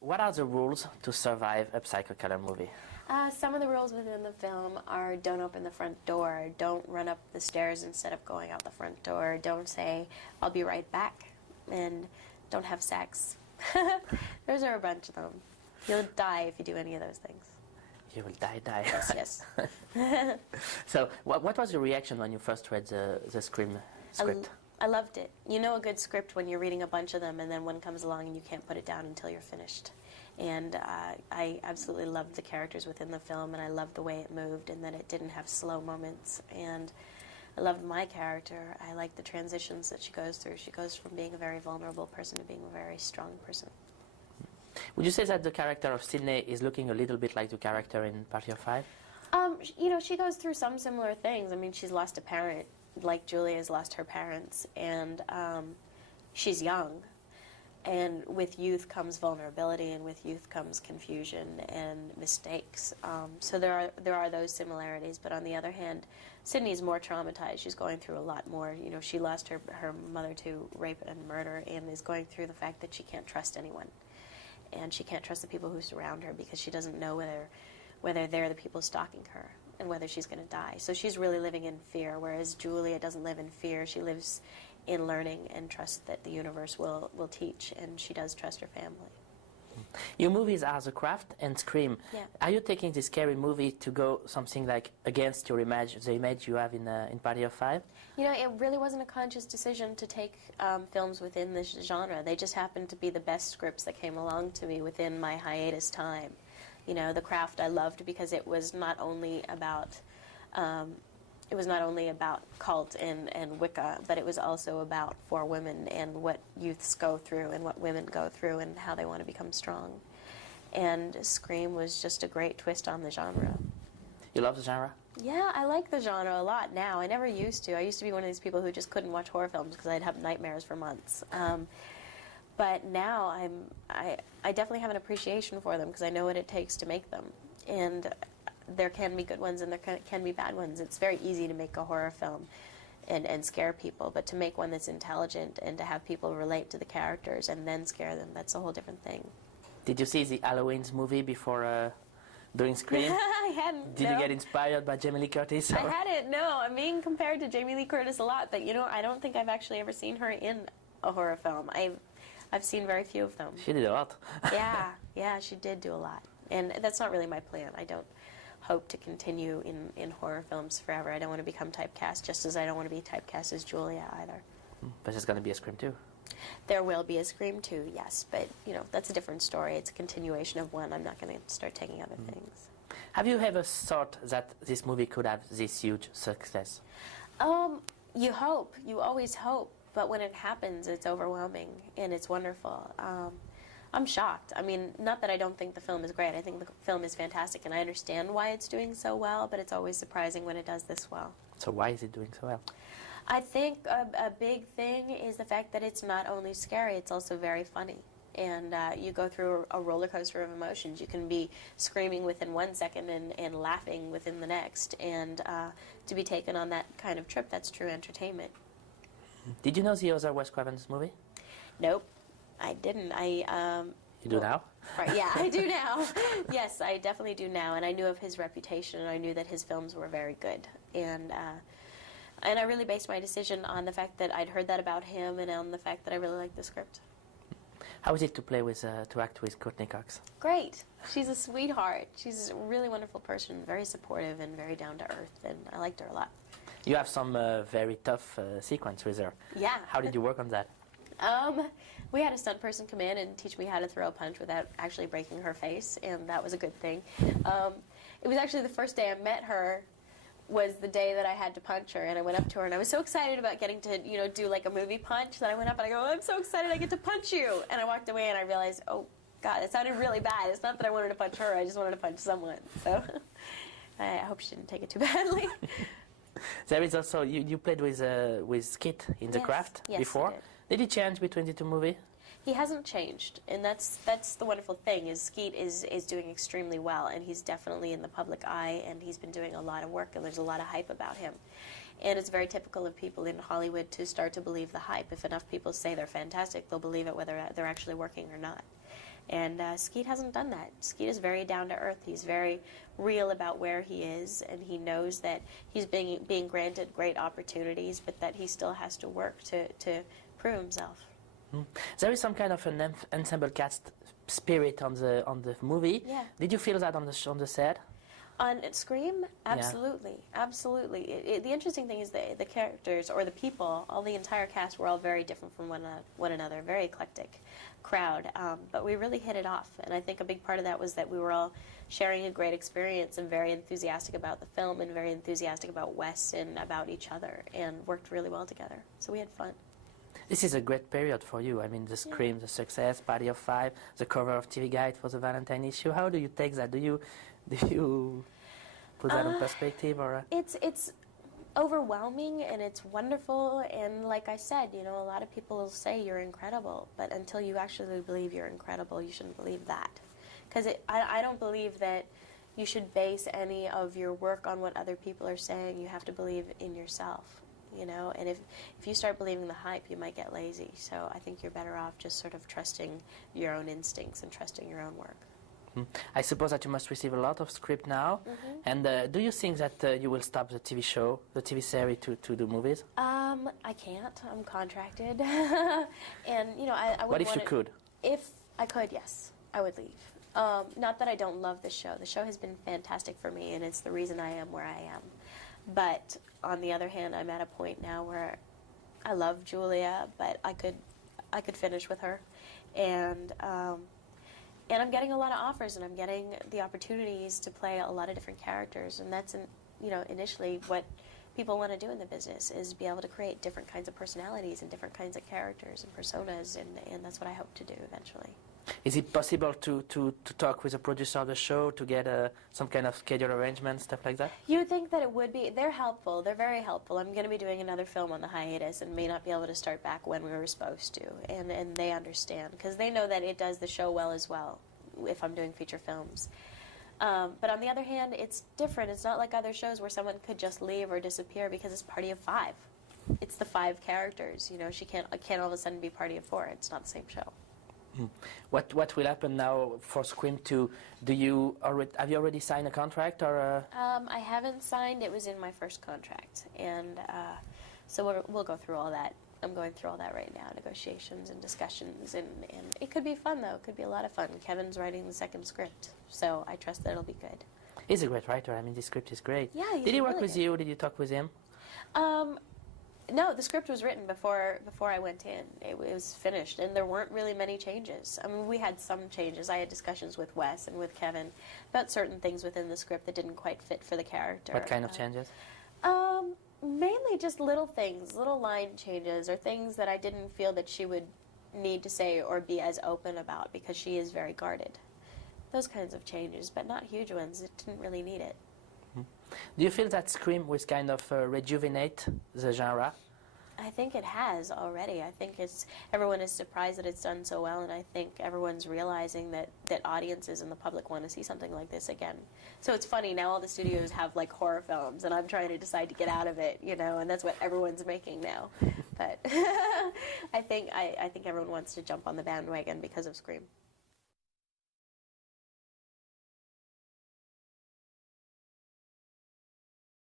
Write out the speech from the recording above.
What are the rules to survive a psychocolor movie? Some of the rules within the film are don't open the front door, don't run up the stairs instead of going out the front door, don't say, I'll be right back, and don't have sex. Those are a bunch of them. You'll die if you do any of those things. You will die. Yes, yes. So, what was your reaction when you first read the Scream script? I loved it. You know a good script when you're reading a bunch of them and then one comes along and you can't put it down until you're finished. And I absolutely loved the characters within the film, and I loved the way it moved and that it didn't have slow moments. And I loved my character. I liked the transitions that she goes through. She goes from being a very vulnerable person to being a very strong person. Would you say that the character of Sydney is looking a little bit like the character in Party of Five? You know, she goes through some similar things. I mean, she's lost a parent, like Julia has lost her parents, and she's young. And with youth comes vulnerability, and with youth comes confusion and mistakes. So there are those similarities. But on the other hand, Sydney's more traumatized. She's going through a lot more. You know, she lost her mother to rape and murder, and is going through the fact that she can't trust anyone, and she can't trust the people who surround her because she doesn't know whether they're the people stalking her and whether she's going to die. So she's really living in fear, whereas Julia doesn't live in fear. She lives in learning and trust that the universe will teach, and she does trust her family. Your movies are The Craft and Scream. Yeah. Are you taking this scary movie to go something like against your image, the image you have in Party of Five? You know, it really wasn't a conscious decision to take films within this genre. They just happened to be the best scripts that came along to me within my hiatus time. You know, The Craft I loved because it was not only about cult and Wicca, but it was also about four women and what youths go through and what women go through and how they want to become strong. And Scream was just a great twist on the genre. You love the genre? Yeah, I like the genre a lot now. I never used to. I used to be one of these people who just couldn't watch horror films because I'd have nightmares for months. But now I definitely have an appreciation for them because I know what it takes to make them. And there can be good ones and there can be bad ones. It's very easy to make a horror film and scare people, but to make one that's intelligent and to have people relate to the characters and then scare them, that's a whole different thing. Did you see the Halloween's movie before doing Scream? I hadn't. Did you get inspired by Jamie Lee Curtis? I hadn't, no. I'm being compared to Jamie Lee Curtis a lot, but you know, I don't think I've actually ever seen her in a horror film. I've seen very few of them. She did a lot. Yeah, she did do a lot. And that's not really my plan. I don't hope to continue in horror films forever. I don't want to become typecast, just as I don't want to be typecast as Julia either. But there's going to be a Scream 2. There will be a Scream 2, yes, but you know, that's a different story. It's a continuation of one. I'm not going to start taking other things. Have you ever thought that this movie could have this huge success? You hope. You always hope. But when it happens, it's overwhelming and it's wonderful. I'm shocked. I mean, not that I don't think the film is great. I think the film is fantastic, and I understand why it's doing so well, but it's always surprising when it does this well. So why is it doing so well? I think a big thing is the fact that it's not only scary, it's also very funny. And you go through a roller coaster of emotions. You can be screaming within 1 second and laughing within the next. And to be taken on that kind of trip, that's true entertainment. Did you know the other Wes Craven's movie? Nope, I didn't. You do now? Right, yeah, I do now. Yes, I definitely do now. And I knew of his reputation, and I knew that his films were very good. And I really based my decision on the fact that I'd heard that about him, and on the fact that I really liked the script. How is it to play with, to act with Courtney Cox? Great. She's a sweetheart. She's a really wonderful person, very supportive and very down to earth, and I liked her a lot. You have some very tough sequence with her. Yeah. How did you work on that? We had a stunt person come in and teach me how to throw a punch without actually breaking her face, and that was a good thing. It was actually the first day I met her was the day that I had to punch her, and I went up to her, and I was so excited about getting to, you know, do like a movie punch that I went up and I go, I'm so excited I get to punch you, and I walked away and I realized, oh God, it sounded really bad. It's not that I wanted to punch her, I just wanted to punch someone. So I hope she didn't take it too badly. There is also, you played with Skit in The Craft before. Did he change between the two movies? He hasn't changed, and that's the wonderful thing, is Skeet is doing extremely well, and he's definitely in the public eye, and he's been doing a lot of work, and there's a lot of hype about him. And it's very typical of people in Hollywood to start to believe the hype. If enough people say they're fantastic, they'll believe it whether they're actually working or not. And Skeet hasn't done that. Skeet is very down to earth. He's very real about where he is, and he knows that he's being granted great opportunities, but that he still has to work to prove himself. There is some kind of an ensemble cast spirit on the movie. Yeah. Did you feel that on the set? On Scream, absolutely, absolutely. The interesting thing is the characters, or the people, all the entire cast were all very different from one another, very eclectic crowd, but we really hit it off, and I think a big part of that was that we were all sharing a great experience and very enthusiastic about the film and very enthusiastic about Wes and about each other, and worked really well together, so we had fun. This is a great period for you. I mean, the Scream, the success, Party of Five, the cover of TV Guide for the Valentine issue. How do you take that? Do you put that in perspective, or? It's overwhelming, and it's wonderful, and like I said, you know, a lot of people will say you're incredible, but until you actually believe you're incredible, you shouldn't believe that. Because I don't believe that you should base any of your work on what other people are saying. You have to believe in yourself, you know, and if you start believing the hype, you might get lazy. So I think you're better off just sort of trusting your own instincts and trusting your own work. I suppose that you must receive a lot of script now. And do you think that you will stop the TV show, the TV series, to do movies? I can't. I'm contracted. And, you know, I would. What if you could? If I could, yes, I would leave. Not that I don't love the show. The show has been fantastic for me, and it's the reason I am where I am. But on the other hand, I'm at a point now where I love Julia, but I could finish with her. And I'm getting a lot of offers, and I'm getting the opportunities to play a lot of different characters, and that's, you know, initially what people want to do in the business, is be able to create different kinds of personalities and different kinds of characters and personas, and that's what I hope to do eventually. Is it possible to talk with the producer of the show to get some kind of schedule arrangement, stuff like that? You would think that it would be. They're helpful. They're very helpful. I'm going to be doing another film on the hiatus and may not be able to start back when we were supposed to. And they understand, because they know that it does the show well as well if I'm doing feature films. But on the other hand, it's different. It's not like other shows where someone could just leave or disappear because it's Party of Five. It's the 5 characters. You know, she can't all of a sudden be Party of 4. It's not the same show. What will happen now for Scream 2? Have you already signed a contract, or? I haven't signed. It was in my first contract, and so we'll go through all that. I'm going through all that right now, negotiations and discussions, and it could be fun, though. It could be a lot of fun. Kevin's writing the second script, so I trust that it'll be good. He's a great writer. I mean, the script is great. Yeah, Did he work with you? Did you talk with him? No, the script was written before I went in. It was finished, and there weren't really many changes. I mean, we had some changes. I had discussions with Wes and with Kevin about certain things within the script that didn't quite fit for the character. What kind of changes? Mainly just little things, little line changes, or things that I didn't feel that she would need to say or be as open about, because she is very guarded. Those kinds of changes, but not huge ones. It didn't really need it. Do you feel that Scream was kind of rejuvenate the genre? I think it has already. I think everyone is surprised that it's done so well, and I think everyone's realizing that audiences and the public want to see something like this again. So it's funny, now all the studios have like horror films, and I'm trying to decide to get out of it, you know, and that's what everyone's making now. But I think everyone wants to jump on the bandwagon because of Scream.